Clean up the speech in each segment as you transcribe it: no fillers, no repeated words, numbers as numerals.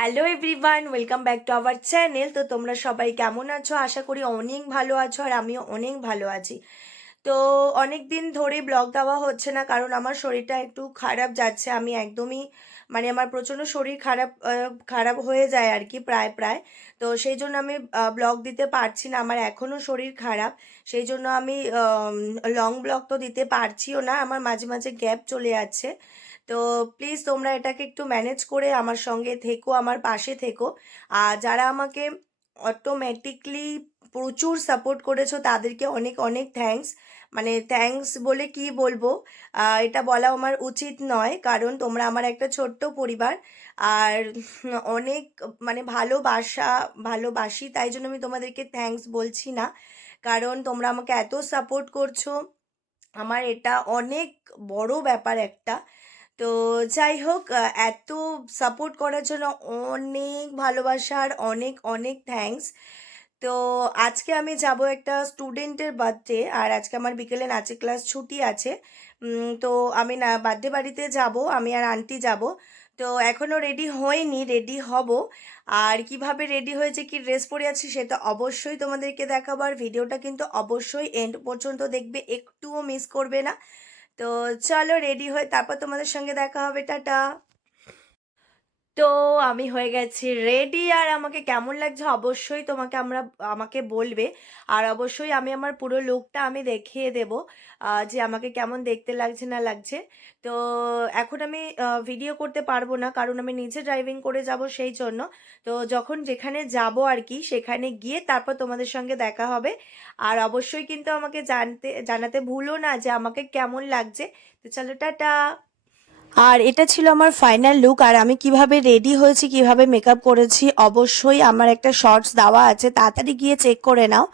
Hello everyone, welcome back to our channel. তো তোমরা সবাই কেমন আছো? আশা করি অনেক ভালো আছো, আর আমিও অনেক ভালো আছি। তো অনেক দিন ধরে ব্লগ দেওয়া হচ্ছে না, কারণ আমার শরীরটা একটু খারাপ যাচ্ছে। আমি একদমই আমার প্রচণ্ড শরীর খারাপ খারাপ হয়ে যায় আর কি, প্রায় প্রায়। তো সেই জন্য আমি ব্লগ দিতে পারছি না, আমার এখনও শরীর খারাপ। সেই জন্য আমি লং ব্লগ তো দিতে পারছিও না, আমার মাঝে মাঝে গ্যাপ চলে যাচ্ছে। তো প্লিজ তোমরা এটাকে একটু ম্যানেজ করে আমার সঙ্গে থেকো, আমার পাশে থেকো। আর যারা আমাকে অটোমেটিকলি প্রচুর সাপোর্ট করেছো তাদেরকে অনেক অনেক থ্যাঙ্কস। থ্যাঙ্কস বলে কি বলবো, এটা বলা আমার উচিত নয়, কারণ তোমরা আমার একটা ছোট্ট পরিবার। আর অনেক ভালোবাসা ভালোবাসি, তাই জন্য আমি তোমাদেরকে থ্যাঙ্কস বলছি না, কারণ তোমরা আমাকে এত সাপোর্ট করছো। আমার এটা অনেক বড় ব্যাপার একটা। তো যাই হোক, এত সাপোর্ট করার জন্য অনেক ভালোবাসার অনেক অনেক থ্যাঙ্কস। তো আজকে আমি যাব একটা স্টুডেন্টের বার্থডে, আর আজকে আমার বিকেলে নাচের ক্লাস ছুটি আছে। তো আমি না বার্থডে বাড়িতে যাব, আমি আর আন্টি যাব। তো এখনও রেডি হয়নি, রেডি হব। আর কিভাবে রেডি হয়েছে, কি ড্রেস পরে আছি, সেটা অবশ্যই তোমাদেরকে দেখাবো। আর ভিডিওটা কিন্তু অবশ্যই এন্ড পর্যন্ত দেখবে, একটুও মিস করবে না। তো চলো রেডি হয়ে তারপর তোমাদের সঙ্গে দেখা হবে। টাটা। তো আমি হয়ে গেছি রেডি, আর আমাকে কেমন লাগছে অবশ্যই আমাকে বলবে। আর অবশ্যই আমি আমার পুরো লুকটা আমি দেখিয়ে দেব, যে আমাকে কেমন দেখতে লাগছে না লাগছে। তো এখন আমি ভিডিও করতে পারবো না, কারণ আমি নিজে ড্রাইভিং করে যাব, সেই জন্য। তো যখন যেখানে যাব আর কি, সেখানে গিয়ে তারপর তোমাদের সঙ্গে দেখা হবে। আর অবশ্যই কিন্তু আমাকে জানাতে ভুলো না যে আমাকে কেমন লাগছে। তো চলো টাটা। আর এটা ছিল আমার ফাইনাল লুক, আর আমি কিভাবে রেডি হয়েছি, কিভাবে মেকআপ করেছি, অবশ্যই আমার একটা শর্টস দেওয়া আছে, তাড়াতাড়ি গিয়ে চেক করে নাও।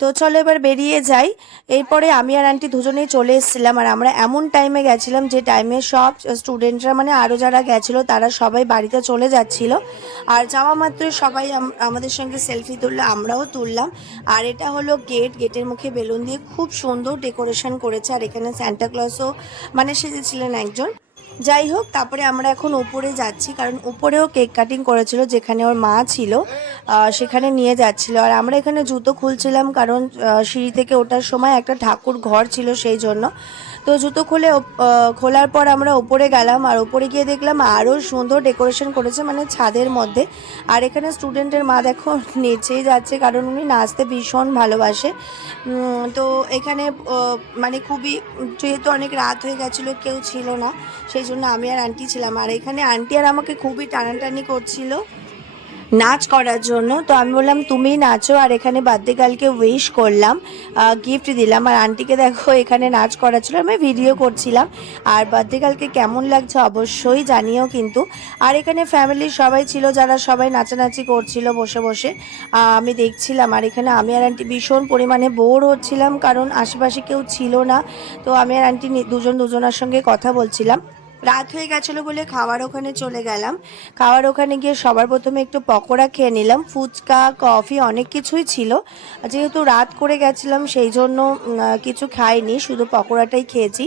তো চলো এবার বেরিয়ে যাই। এরপরে আমি আর আন্টি দুজনেই চলে এসেছিলাম, আর আমরা এমন টাইমে গেছিলাম যে টাইমে সব স্টুডেন্টরা আরও যারা গেছিলো তারা সবাই বাড়িতে চলে যাচ্ছিল। আর যাওয়া মাত্রই সবাই আমাদের সঙ্গে সেলফি তুললো, আমরাও তুললাম। আর এটা হলো গেটের মুখে বেলুন দিয়ে খুব সুন্দর ডেকোরেশন করেছে, আর এখানে স্যান্টাক্লজও সেজেছিলেন একজন। যাই হোক, তারপরে আমরা এখন উপরে যাচ্ছি, কারণ উপরেও কেক কাটিং করেছিল, যেখানে ওর মা ছিল সেখানে নিয়ে যাচ্ছিল। আর আমরা এখানে জুতো খুলছিলাম, কারণ সিঁড়ি থেকে ওঠার সময় একটা ঠাকুর ঘর ছিল, সেই জন্য। তো জুতো খোলার পর আমরা উপরে গেলাম, আর উপরে গিয়ে দেখলাম আরও সুন্দর ডেকোরেশন করেছে, ছাদের মধ্যে। আর এখানে স্টুডেন্টের মা দেখো নেচেই যাচ্ছে, কারণ উনি নাচতে ভীষণ ভালোবাসে। তো এখানে খুবই, যেহেতু অনেক রাত হয়ে গেছিলো, কেউ ছিল না, সেই জন্য আমি আর আন্টি ছিলাম। আর এখানে আন্টি আর আমাকে খুবই টানাটানি করছিল নাচ করার জন্য। তো আমি বললাম তুমি নাচো, আর এখানে বার্থডে গার্লকে উইশ করলাম, গিফট দিলাম। আর আন্টিকে দেখো এখানে নাচ করাচ্ছিল, আমি ভিডিও করছিলাম। আর বার্থডে গার্লকে কেমন লাগছে অবশ্যই জানিও কিন্তু। আর এখানে ফ্যামিলির সবাই ছিল, যারা সবাই নাচানাচি করছিল বসে বসে, আমি দেখছিলাম। আর এখানে আমি আর আন্টি ভীষণ পরিমাণে বোর হচ্ছিলাম, কারণ আশেপাশে কেউ ছিল না। তো আমি আর আন্টি দুজনের সঙ্গে কথা বলছিলাম। রাত হয়ে গেছিলো বলে খাওয়ার ওখানে চলে গেলাম। খাওয়ার ওখানে গিয়ে সবার প্রথমে একটু পকোড়া খেয়ে নিলাম, ফুচকা কফি অনেক কিছুই ছিল। যেহেতু রাত করে গেছিলাম, সেই জন্য কিছু খাইনি, শুধু পকোড়াটাই খেয়েছি।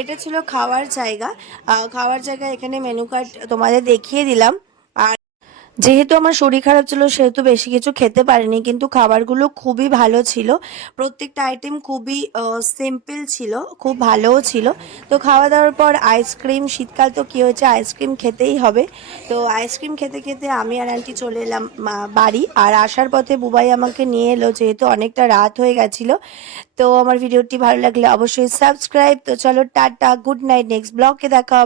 এটা ছিল খাওয়ার জায়গা। খাওয়ার জায়গা, এখানে মেনু কার্ড তোমাদের দেখিয়ে দিলাম। আর যেহেতু আমার শরীর খারাপ ছিল, সেহেতু বেশি কিছু খেতে পারিনি, কিন্তু খাবারগুলো খুবই ভালো ছিল। প্রত্যেকটা আইটেম খুবই সিম্পল ছিল, খুব ভালোও ছিল। তো খাওয়া দাওয়ার পর আইসক্রিম, শীতকাল তো কী হয়েছে, আইসক্রিম খেতেই হবে। তো আইসক্রিম খেতে খেতে আমি আর আন্টি চলে এলাম বাড়ি। আর আসার পথে বুবাই আমাকে নিয়ে এলো, যেহেতু অনেকটা রাত হয়ে গেছিলো। তো আমার ভিডিওটি ভালো লাগলে অবশ্যই সাবস্ক্রাইব। তো চলো টাটা, গুড নাইট, নেক্সট ব্লগে দেখা হবে।